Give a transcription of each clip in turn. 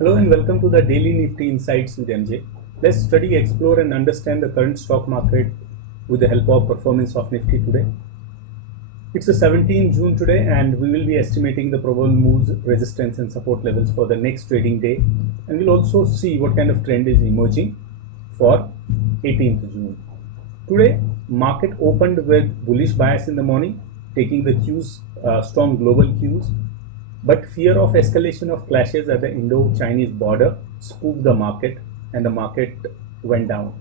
Hello and welcome to the Daily Nifty Insights with MJ. Let's study, explore and understand the current stock market with the help of performance of Nifty today. It's the 17th June today and we will be estimating the probable moves, resistance and support levels for the next trading day, and we'll also see what kind of trend is emerging for 18th June. Today, market opened with bullish bias in the morning, taking the cues, strong global cues. But fear of escalation of clashes at the Indo-Chinese border spooked the market and the market went down.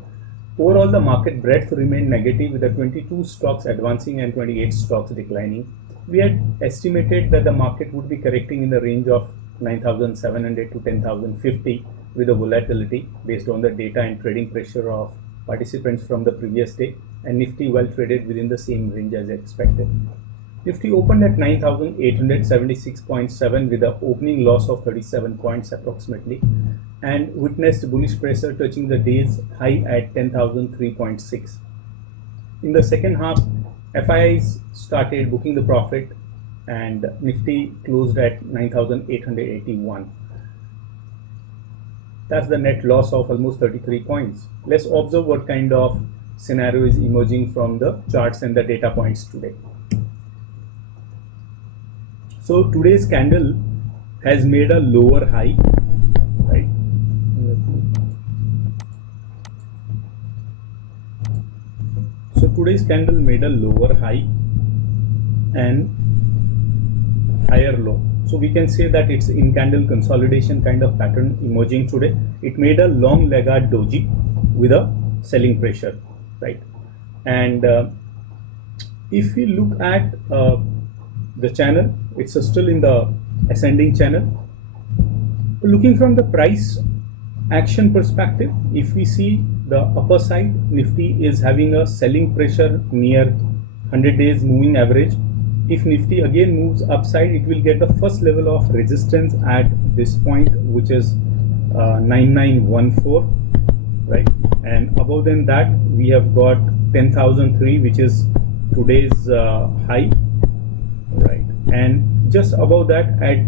Overall, the market breadth remained negative with the 22 stocks advancing and 28 stocks declining. We had estimated that the market would be correcting in the range of 9,700 to 10,050 with the volatility based on the data and trading pressure of participants from the previous day, and Nifty well traded within the same range as expected. Nifty opened at 9,876.7 with an opening loss of 37 points approximately and witnessed bullish pressure touching the day's high at 10,003.6. In the second half, FIIs started booking the profit and Nifty closed at 9,881. That's the net loss of almost 33 points. Let's observe what kind of scenario is emerging from the charts and the data points today. So today's candle has made a lower high, right? So today's candle made a lower high and higher low. So we can say that it's in candle consolidation kind of pattern emerging today. It made a long laggard doji with a selling pressure, right? And if we look at the channel, it's still in the ascending channel. Looking from the price action perspective, if we see the upper side, Nifty is having a selling pressure near 100 days moving average. If Nifty again moves upside, it will get the first level of resistance at this point, which is 9914, right? And above than that, we have got 10,003, which is today's high, right? And just above that at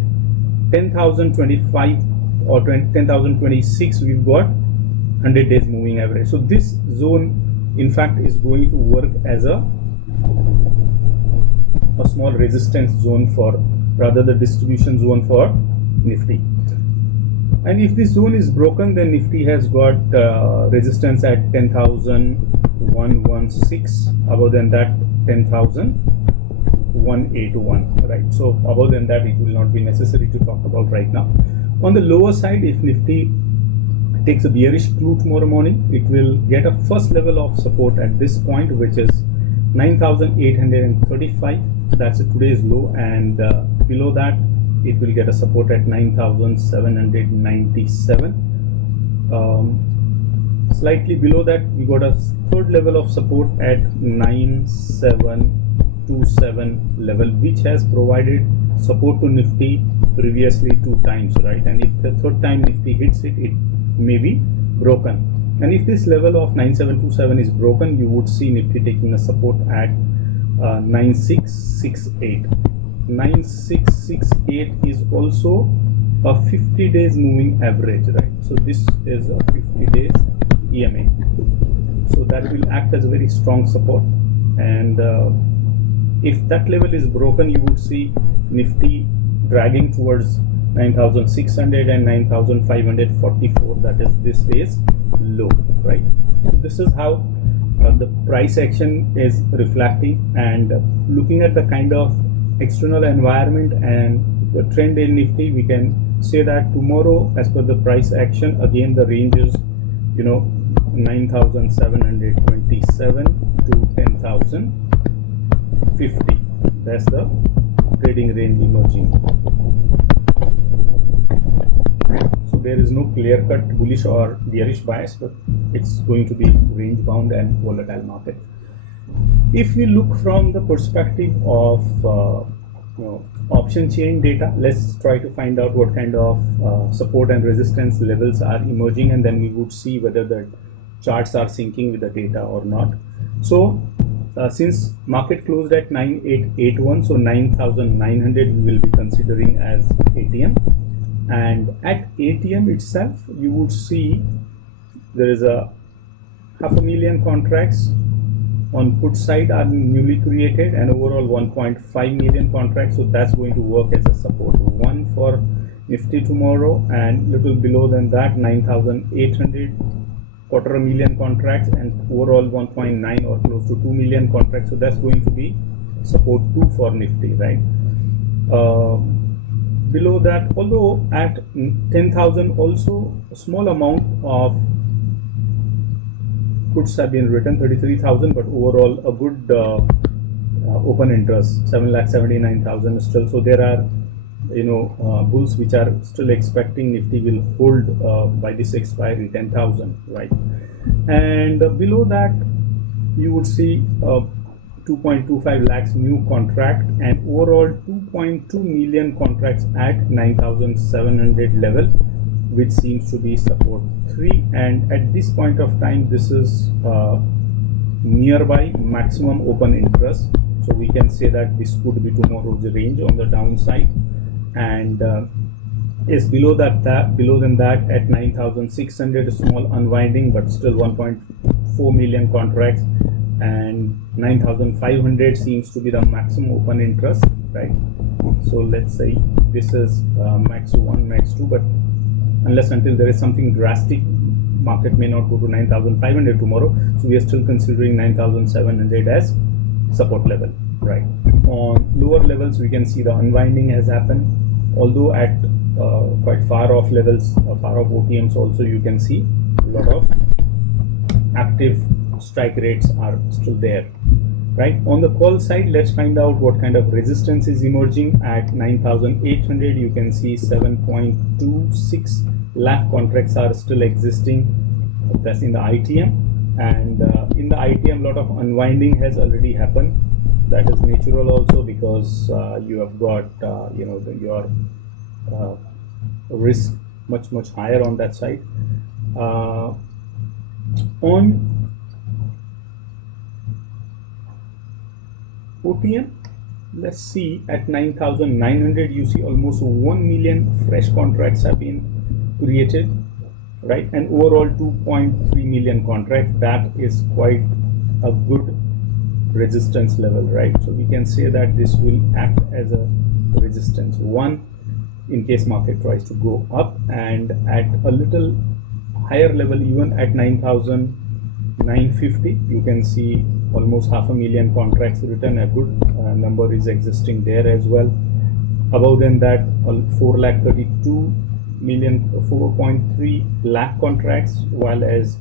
10,025 or 10,026 we've got 100 days moving average. So this zone in fact is going to work as a small resistance zone for, rather the distribution zone for Nifty. And if this zone is broken, then Nifty has got resistance at 10,116, above than that 10,181, right? So above than that it will not be necessary to talk about right now. On the lower side, if Nifty takes a bearish clue tomorrow morning, it will get a first level of support at this point, which is 9,835. That's today's low, and below that it will get a support at 9,797. Slightly below that we got a third level of support at 9,727 level, which has provided support to Nifty previously 2 times, right? And if the third time Nifty hits it, it may be broken. And if this level of 9727 is broken, you would see Nifty taking a support at 9668. 9668 is also a 50 days moving average, right? So this is a 50 days EMA. So that will act as a very strong support. And if that level is broken, you would see Nifty dragging towards 9,600 and 9,544. That is this day's low, right? So this is how the price action is reflecting, and looking at the kind of external environment and the trend in Nifty, we can say that tomorrow, as per the price action, again the range is 9,727 to 10,050. That's the trading range emerging. So there is no clear-cut bullish or bearish bias, but it's going to be range bound and volatile market. If we look from the perspective of option chain data, let's try to find out what kind of support and resistance levels are emerging, and then we would see whether the charts are syncing with the data or not. So since market closed at 9881, so 9,900 we will be considering as ATM. And at ATM itself, you would see there is a 500,000 contracts on put side are newly created, and overall 1.5 million contracts. So that's going to work as a support one for Nifty tomorrow, and little below than that 9,800, 250,000 contracts, and overall 1.9 or close to 2 million contracts. So that's going to be support 2 for Nifty, right? Below that, although at 10,000 also a small amount of puts have been written, 33,000, but overall a good open interest, 7,79,000 still. So there are bulls which are still expecting Nifty will hold by this expiry 10,000, right? And below that you would see 2.25 lakhs new contract, and overall 2.2 million contracts at 9,700 level, which seems to be support 3. And at this point of time, this is nearby maximum open interest, so we can say that this could be tomorrow's range on the downside. And is below than that at 9,600, small unwinding, but still 1.4 million contracts, and 9,500 seems to be the maximum open interest, right? So let's say this is max 1, max 2, but unless until there is something drastic, market may not go to 9,500 tomorrow. So we are still considering 9,700 as support level, right? On lower levels, we can see the unwinding has happened, although at quite far off levels, far off OTMs also, you can see a lot of active strike rates are still there, right? On the call side, let's find out what kind of resistance is emerging at 9,800. You can see 7.26 lakh contracts are still existing. That's in the ITM, and in the ITM, a lot of unwinding has already happened. That is natural also, because you have got your risk much higher on that side. On OTM, let's see, at 9,900 you see almost 1 million fresh contracts have been created, right? And overall 2.3 million contracts. That is quite a good resistance level, right? So we can say that this will act as a resistance 1 in case market tries to go up, and at a little higher level, even at 9,950, you can see almost 500,000 contracts written. A good number is existing there as well. Above than that, 4.3 lakh contracts, while as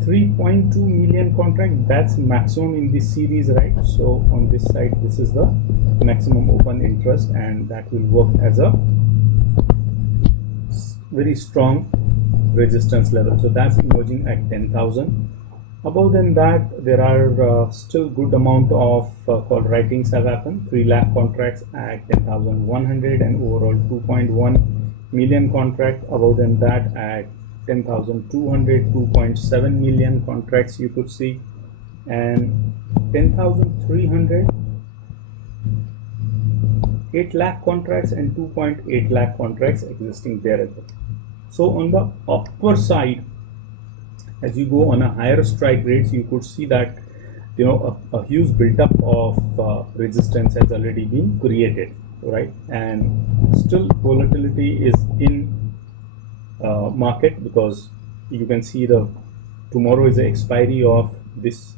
3.2 million contract, that's maximum in this series, right? So on this side, this is the maximum open interest, and that will work as a very strong resistance level. So that's emerging at 10,000. Above than that, there are still good amount of call writings have happened. 3 lakh contracts at 10,100, and overall 2.1 million contract. Above than that, at 10,200, 2.7 million contracts you could see, and 10,300, 8 lakh contracts and 2.8 lakh contracts existing there as well. So on the upper side, as you go on a higher strike rates, you could see that a huge buildup of resistance has already been created, right? And still volatility is in market, because you can see tomorrow is the expiry of this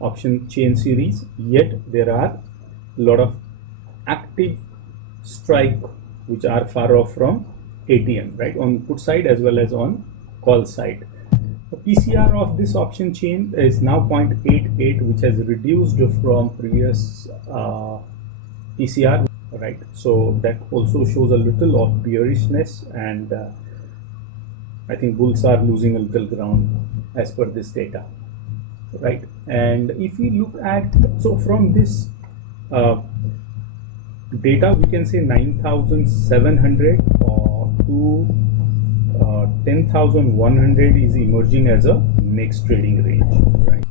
option chain series, yet there are a lot of active strike which are far off from ATM, right, on put side as well as on call side. The PCR of this option chain is now 0.88, which has reduced from previous PCR, right? So that also shows a little of bearishness, and I think bulls are losing a little ground as per this data, right? And if we look at, so from this data, we can say 9,700 to 10,100 is emerging as a next trading range,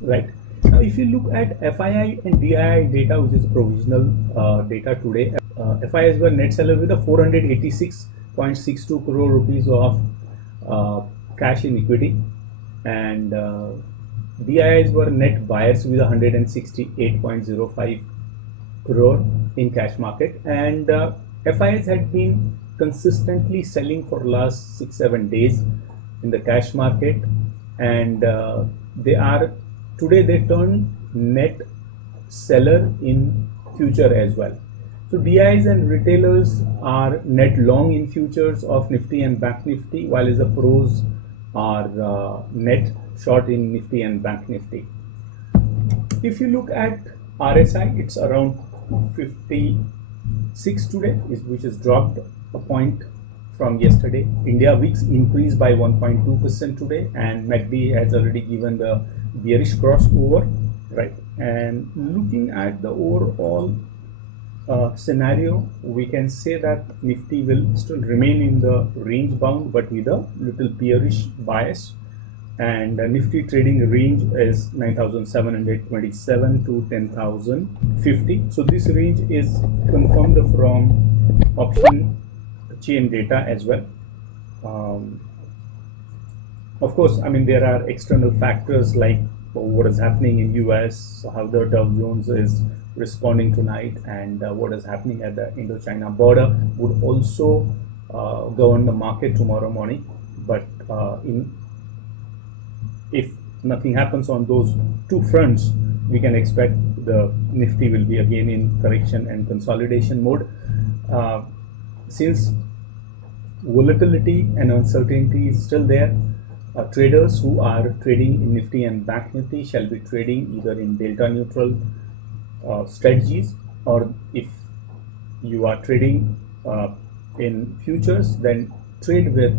right? Now, if you look at FII and DII data, which is provisional data today, FIIs were net seller with a 486.62 crore rupees of cash in equity, and DIIs were net buyers with 168.05 crore in cash market, and FIIs had been consistently selling for last 6-7 days in the cash market, and they turn net seller in future as well. So DIs and retailers are net long in futures of Nifty and Bank Nifty, while as the pros are net short in Nifty and Bank Nifty. If you look at RSI, it's around 56 today, which has dropped a point from yesterday. India VIX increased by 1.2% today, and MACD has already given the bearish crossover, right? And looking at the overall scenario, we can say that Nifty will still remain in the range bound, but with a little bearish bias. And Nifty trading range is 9,727 to 10,050. So this range is confirmed from option chain data as well. Of course, I mean, there are external factors like what is happening in US, how the Dow Jones is responding tonight, and what is happening at the Indo-China border would also govern the market tomorrow morning. But if nothing happens on those two fronts, we can expect the Nifty will be again in correction and consolidation mode. Since volatility and uncertainty is still there, traders who are trading in Nifty and Bank Nifty shall be trading either in delta neutral strategies, or if you are trading in futures, then trade with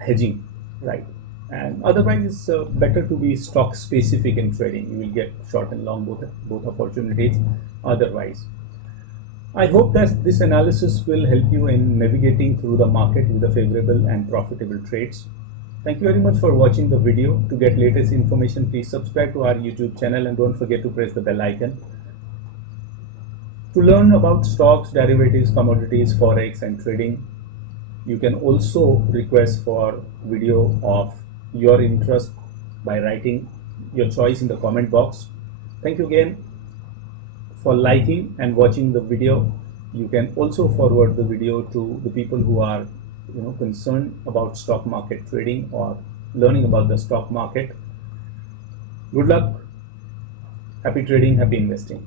hedging, right? And otherwise, it's better to be stock specific in trading. You will get short and long both opportunities otherwise. I hope that this analysis will help you in navigating through the market with the favorable and profitable trades. Thank you very much for watching the video. To get latest information, please subscribe to our YouTube channel and don't forget to press the bell icon. To learn about stocks, derivatives, commodities, forex and trading, you can also request for video of your interest by writing your choice in the comment box. Thank you again for liking and watching the video. You can also forward the video to the people who are concerned about stock market trading or learning about the stock market. Good luck, happy trading, happy investing.